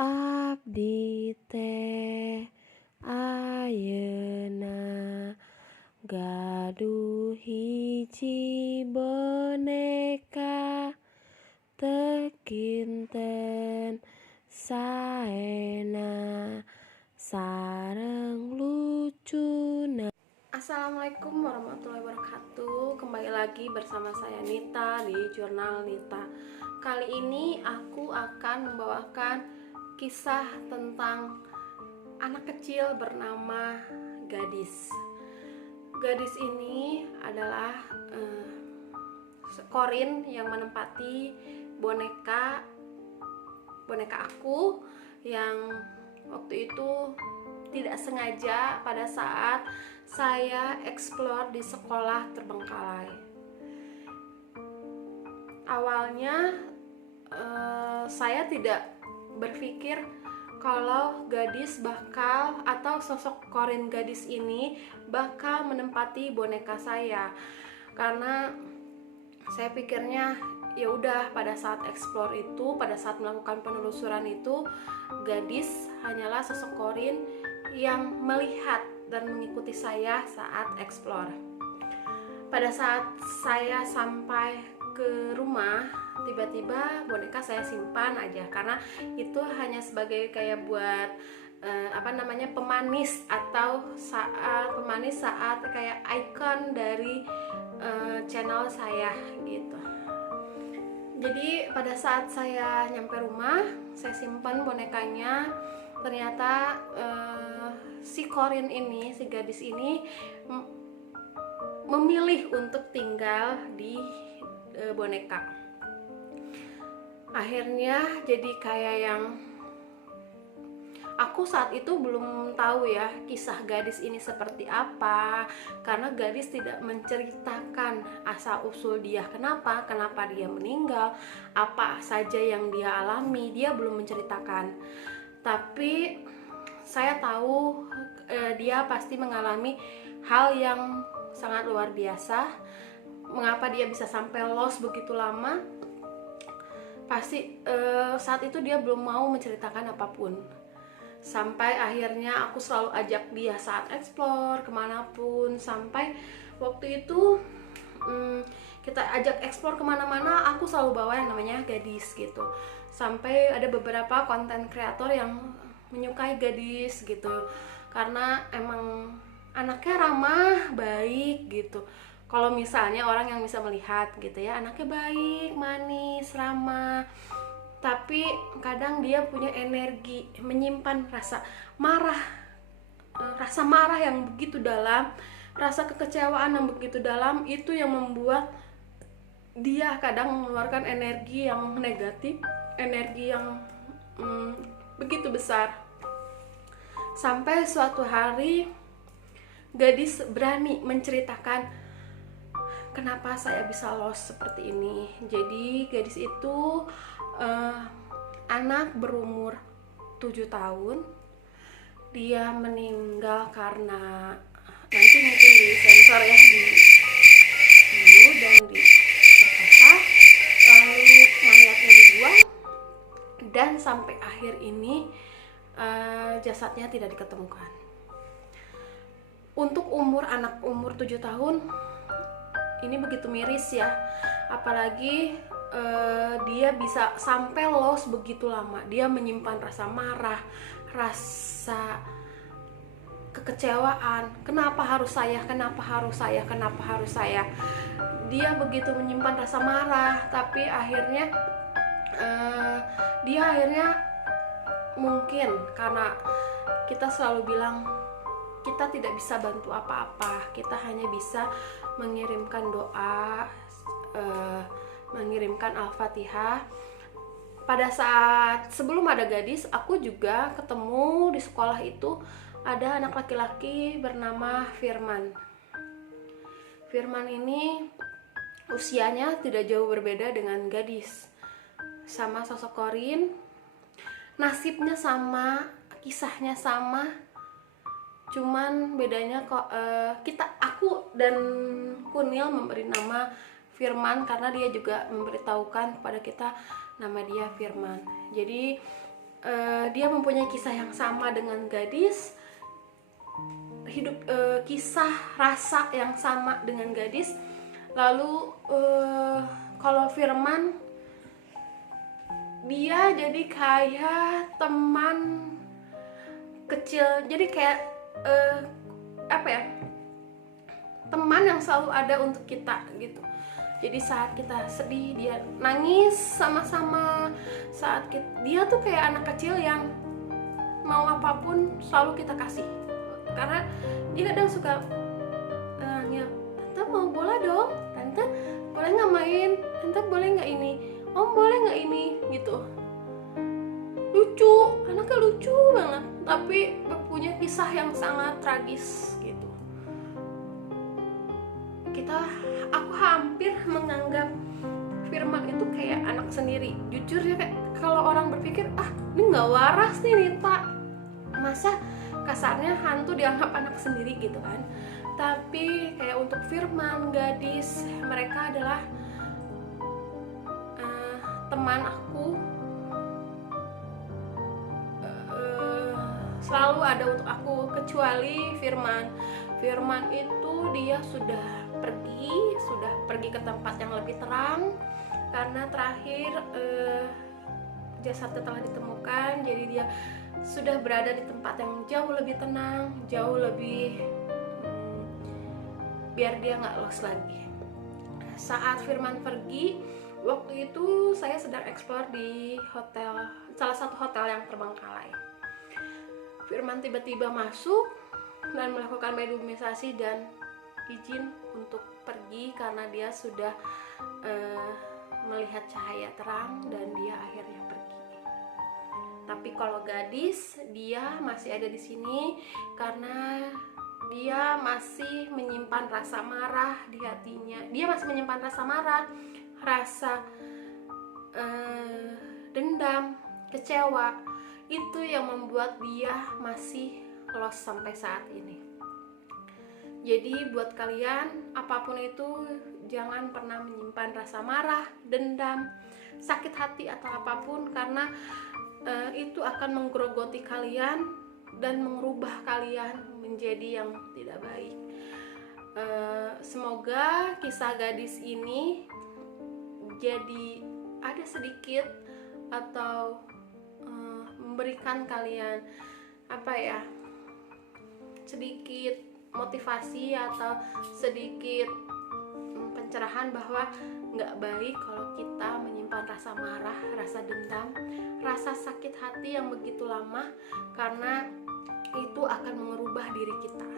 Abdi teh ayeuna gaduh hiji boneka teu kinten saena sareng lucuna. Assalamualaikum warahmatullahi wabarakatuh. Kembali lagi bersama saya Nita di Jurnal Nita. Kali ini aku akan membawakan kisah tentang anak kecil bernama Gadis. Gadis ini adalah Korin yang menempati boneka aku yang waktu itu tidak sengaja pada saat saya explore di sekolah terbengkalai. Awalnya saya tidak berpikir kalau Gadis bakal atau sosok Korin Gadis ini bakal menempati boneka saya, karena saya pikirnya ya udah, pada saat explore itu, pada saat melakukan penelusuran itu, Gadis hanyalah sosok Korin yang melihat dan mengikuti saya saat explore. Pada saat saya sampai ke rumah, tiba-tiba boneka saya simpan aja, karena itu hanya sebagai kayak buat pemanis, atau pemanis saat kayak icon dari channel saya gitu. Jadi pada saat saya nyampe rumah, saya simpan bonekanya. Ternyata si Korin ini, si Gadis ini memilih untuk tinggal di boneka. Akhirnya jadi kayak yang aku saat itu belum tahu ya kisah Gadis ini seperti apa, karena Gadis tidak menceritakan asal usul dia, kenapa dia meninggal, apa saja yang dia alami, dia belum menceritakan. Tapi saya tahu dia pasti mengalami hal yang sangat luar biasa. Mengapa dia bisa sampai lost begitu lama? Pasti saat itu dia belum mau menceritakan apapun. Sampai akhirnya aku selalu ajak dia saat explore kemanapun. Sampai waktu itu kita ajak explore kemana-mana, aku selalu bawa yang namanya Gadis gitu. Sampai ada beberapa konten kreator yang menyukai Gadis gitu, karena emang anaknya ramah, baik gitu. Kalau misalnya orang yang bisa melihat gitu ya, anaknya baik, manis, ramah, tapi kadang dia punya energi, menyimpan rasa marah yang begitu dalam, rasa kekecewaan yang begitu dalam. Itu yang membuat dia kadang mengeluarkan energi yang negatif, energi yang begitu besar. Sampai suatu hari Gadis berani menceritakan kenapa saya bisa lost seperti ini. Jadi Gadis itu anak berumur 7 tahun. Dia meninggal karena, nanti mungkin di sensor ya, dibunuh dan diperkosa, lalu mayatnya dibuang, dan sampai akhir ini jasadnya tidak diketemukan. Untuk anak umur 7 tahun ini begitu miris ya, apalagi dia bisa sampai lost begitu lama. Dia menyimpan rasa marah, rasa kekecewaan, kenapa harus saya. Dia begitu menyimpan rasa marah, tapi akhirnya dia mungkin karena kita selalu bilang kita tidak bisa bantu apa-apa, kita hanya bisa mengirimkan doa, mengirimkan Al-Fatihah. Pada saat sebelum ada Gadis, aku juga ketemu di sekolah itu ada anak laki-laki bernama Firman. Firman ini usianya tidak jauh berbeda dengan Gadis, sama sosok Korin, nasibnya sama, kisahnya sama. Cuman bedanya aku dan Kunil memberi nama Firman karena dia juga memberitahukan kepada kita nama dia Firman. Jadi dia mempunyai kisah yang sama dengan gadis, hidup kisah rasa yang sama dengan gadis. Lalu kalau Firman, dia jadi kayak teman kecil, jadi kayak apa ya, teman yang selalu ada untuk kita gitu. Jadi saat kita sedih dia nangis sama-sama, dia tuh kayak anak kecil yang mau apapun selalu kita kasih. Karena dia kadang suka ya, tante mau bola dong, tante boleh nggak main, tante boleh nggak ini, om boleh nggak ini gitu. Lucu, anaknya lucu banget, tapi punya kisah yang sangat tragis gitu. Aku hampir menganggap Firman itu kayak anak sendiri. Jujur ya, kayak kalau orang berpikir ini nggak waras nih Nita, masa kasarnya hantu dianggap anak sendiri gitu kan. Tapi kayak untuk Firman, gadis, mereka adalah teman aku, selalu ada untuk aku. Kecuali Firman itu dia sudah pergi ke tempat yang lebih terang, karena terakhir jasadnya telah ditemukan. Jadi dia sudah berada di tempat yang jauh lebih tenang, jauh lebih biar dia nggak lost lagi. Saat Firman pergi, waktu itu saya sedang explore di salah satu hotel yang terbengkalai. Firman tiba-tiba masuk dan melakukan mediumisasi dan izin untuk pergi karena dia sudah melihat cahaya terang dan dia akhirnya pergi. Tapi kalau gadis, dia masih ada di sini karena dia masih menyimpan rasa marah di hatinya. Dia masih menyimpan rasa marah, rasa dendam, kecewa. Itu yang membuat dia masih lost sampai saat ini. Jadi buat kalian, apapun itu, jangan pernah menyimpan rasa marah, dendam, sakit hati atau apapun, karena itu akan menggerogoti kalian dan mengubah kalian menjadi yang tidak baik. Semoga kisah gadis ini jadi ada sedikit atau memberikan kalian sedikit motivasi atau sedikit pencerahan bahwa nggak baik kalau kita menyimpan rasa marah, rasa dendam, rasa sakit hati yang begitu lama, karena itu akan mengubah diri kita.